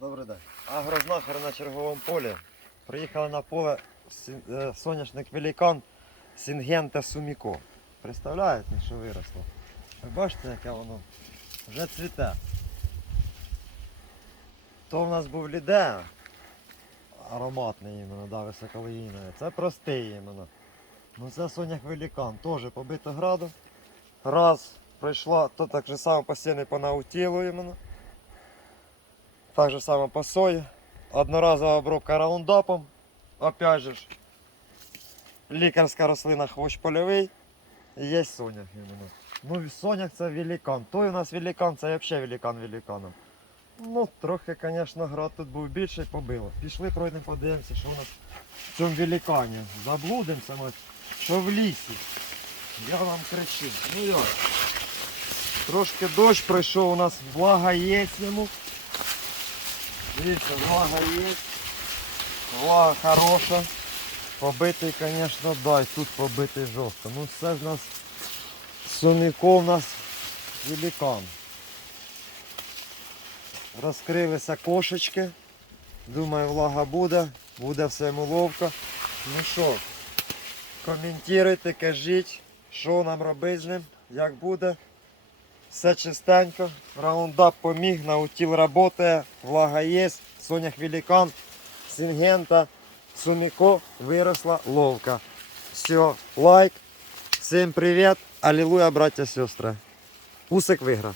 Добрий день. Агрознахар на черговому полі. Приїхали на поле е, соняшник великан Сінгента Суміко. Представляєте, що виросло? Ви бачите, яке воно вже цвіте. То в нас був ліде, ароматний іменно, да, високологійний. Це простий іменно. Ну це соняк великан, теж побито градом. Раз пройшла, то так же само постійно по наутілу іменно. Так же само по сої. Одноразова обробка раундапом. Опять же ж. Лікарська рослина хвощ польовий. Є соняк іменно. Ну, соняк це великан. Той у нас великан, це взагалі великан великаном. Ну, трохи, звісно, град тут був більший, побило. Пішли, пройдемо, подивимося, що у нас в цьому великані. Заблудимося, ми, що в лісі. Я вам кричу. Ну як? Трошки дощ пройшов, у нас влага є йому. Дивіться, влага є. Влага хороша. Побитий, звісно, дай, тут побитий жорстко. Ну все ж нас суміко у нас великан. Розкрилися кошечки. Думаю, влага буде, буде все йому ловко. Ну що, коментуйте, кажіть, що нам робити з ним, як буде. Все чистенько. Раундап поміг, наутіл працює, влага є, сонях великан, сингента, суміко, виросла ловка. Все, лайк. Всім привіт. Алілуя, браття, сестри. Усик виграв.